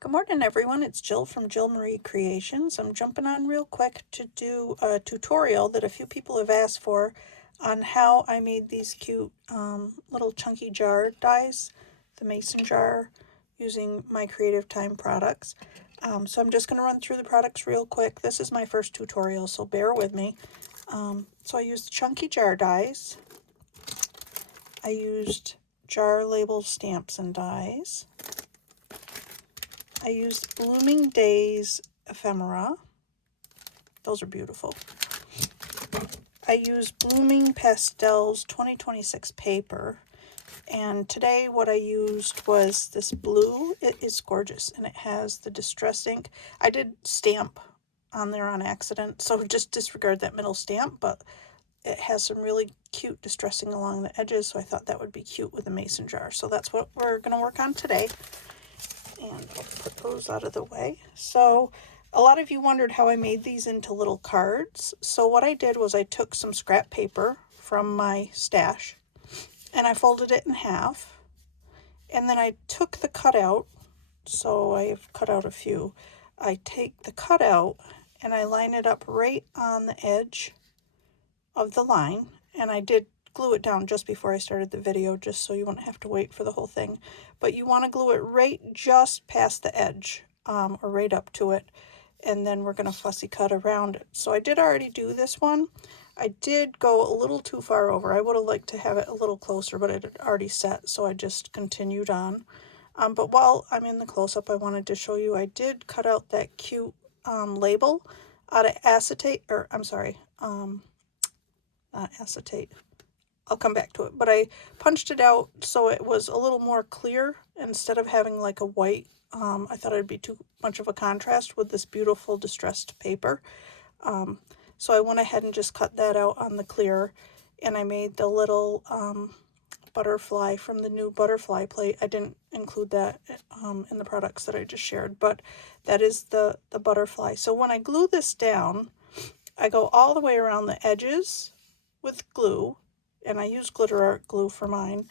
Good morning, everyone. It's Jill from Jill Marie Creations. I'm jumping on real quick to do a tutorial that a few people have asked for on how I made these cute little chunky jar dies, the mason jar, using my Creative Time products. So I'm just going to run through the products real quick. This is my first tutorial, so bear with me. So I used chunky jar dies. I used jar label stamps and dies. I used Blooming Days ephemera. Those are beautiful. I used Blooming Pastels 2026 paper. And today what I used was this blue. It is gorgeous and it has the distress ink. I did stamp on there on accident, so just disregard that middle stamp, but it has some really cute distressing along the edges, so I thought that would be cute with a mason jar. So that's what we're going to work on today. And I'll put those out of the way. So a lot of you wondered how I made these into little cards. So what I did was I took some scrap paper from my stash and I folded it in half. And then I took the cutout, so I've cut out a few. I take the cutout and I line it up right on the edge of the line. And I did glue it down just before I started the video, just so you wouldn't have to wait for the whole thing. But you want to glue it right just past the edge, or right up to it, and then we're going to fussy cut around it. So I did already do this one. I did go a little too far over. I would have liked to have it a little closer, but it had already set, so I just continued on. But while I'm in the close-up, I wanted to show you I did cut out that cute label out of acetate, or I'm sorry, not acetate. I'll come back to it, but I punched it out so it was a little more clear instead of having like a white. I thought it'd be too much of a contrast with this beautiful distressed paper. So I went ahead and just cut that out on the clear, and I made the little butterfly from the new butterfly plate. I didn't include that in the products that I just shared, but that is the butterfly. So when I glue this down, I go all the way around the edges with glue, and I use glitter art glue for mine,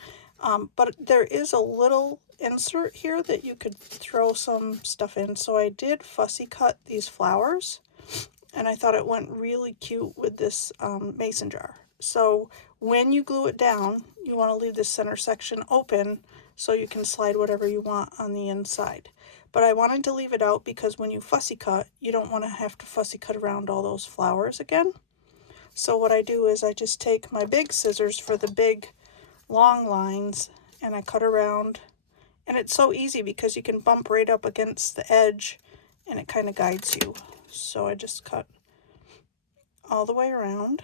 but there is a little insert here that you could throw some stuff in. So I did fussy cut these flowers, and I thought it went really cute with this mason jar. So when you glue it down, you want to leave the center section open so you can slide whatever you want on the inside. But I wanted to leave it out because when you fussy cut, you don't want to have to fussy cut around all those flowers again. So what I do is I just take my big scissors for the big long lines and I cut around, and it's so easy because you can bump right up against the edge and it kind of guides you. So I just cut all the way around,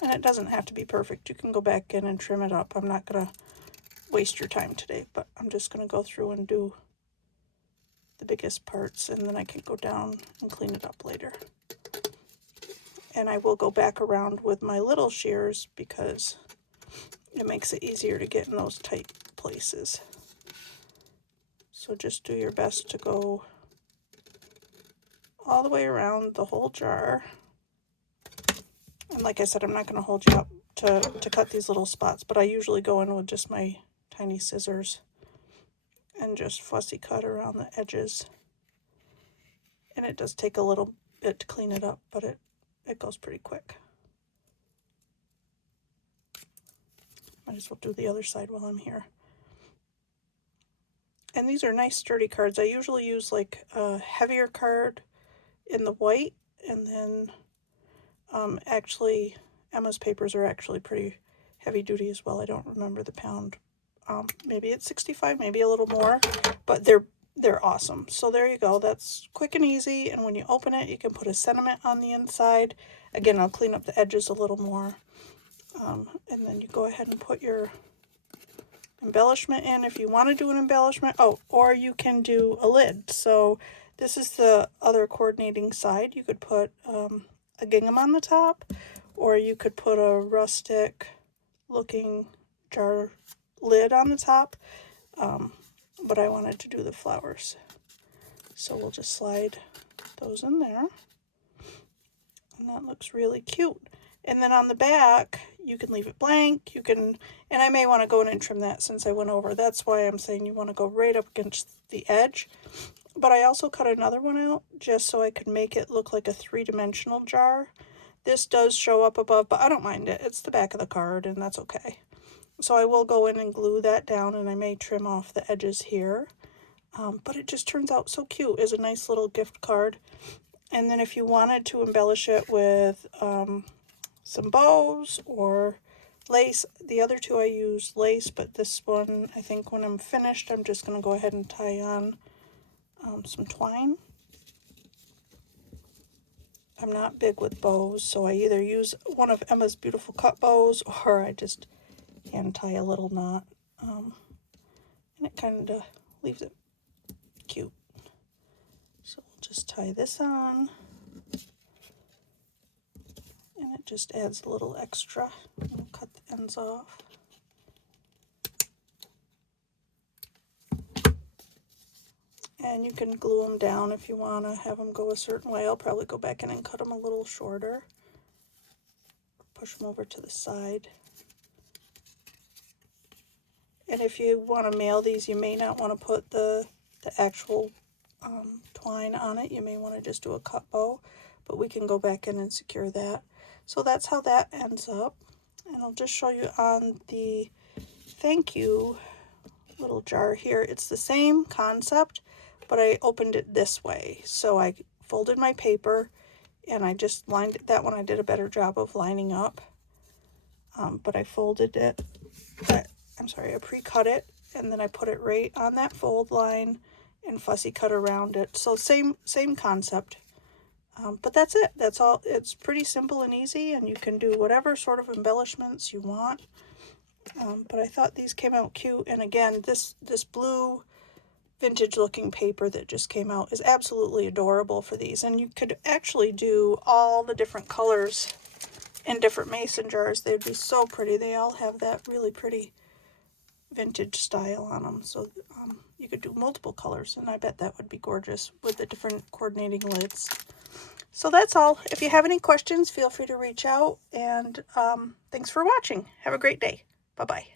and it doesn't have to be perfect. You can go back in and trim it up. I'm not going to waste your time today, but I'm just going to go through and do the biggest parts, and then I can go down and clean it up later. And I will go back around with my little shears because it makes it easier to get in those tight places. So just do your best to go all the way around the whole jar. And like I said, I'm not going to hold you up to cut these little spots, but I usually go in with just my tiny scissors and just fussy cut around the edges. And it does take a little bit to clean it up, but it goes pretty quick. Might as well do the other side while I'm here. And these are nice sturdy cards. I usually use like a heavier card in the white, and then actually Emma's papers are actually pretty heavy duty as well. I don't remember the pound. Maybe it's 65, maybe a little more, but they're awesome. So there you go. That's quick and easy, and when you open it, you can put a sentiment on the inside. Again, I'll clean up the edges a little more. And then you go ahead and put your embellishment in if you want to do an embellishment. Oh, or you can do a lid. So this is the other coordinating side. You could put a gingham on the top, or you could put a rustic looking jar lid on the top. But I wanted to do the flowers. So we'll just slide those in there. And that looks really cute. And then on the back, you can leave it blank. You can, and I may want to go in and trim that since I went over. That's why I'm saying you want to go right up against the edge. But I also cut another one out just so I could make it look like a three-dimensional jar. This does show up above, but I don't mind it. It's the back of the card, and that's okay. So I will go in and glue that down, and I may trim off the edges here. But it just turns out so cute as a nice little gift card. And then if you wanted to embellish it with some bows or lace, the other two I use lace, but this one, I think when I'm finished, I'm just going to go ahead and tie on some twine. I'm not big with bows, so I either use one of Emma's beautiful cut bows or I just hand tie a little knot. And it kind of leaves it cute. So we'll just tie this on. And it just adds a little extra. We'll cut the ends off. And you can glue them down if you want to have them go a certain way. I'll probably go back in and cut them a little shorter. Push them over to the side. And if you want to mail these, you may not want to put the actual twine on it. You may want to just do a cut bow, but we can go back in and secure that. So that's how that ends up. And I'll just show you on the thank you little jar here. It's the same concept, but I opened it this way. So I folded my paper and I just lined it. That one I did a better job of lining up. But I folded it. I pre-cut it, and then I put it right on that fold line and fussy cut around it. So same concept. But that's it. That's all. It's pretty simple and easy, and you can do whatever sort of embellishments you want. But I thought these came out cute. And again, this blue vintage looking paper that just came out is absolutely adorable for these. And you could actually do all the different colors in different mason jars. They'd be so pretty. They all have that really pretty vintage style on them. So you could do multiple colors, and I bet that would be gorgeous with the different coordinating lids. So that's all. If you have any questions, feel free to reach out. And thanks for watching. Have a great day. Bye-bye.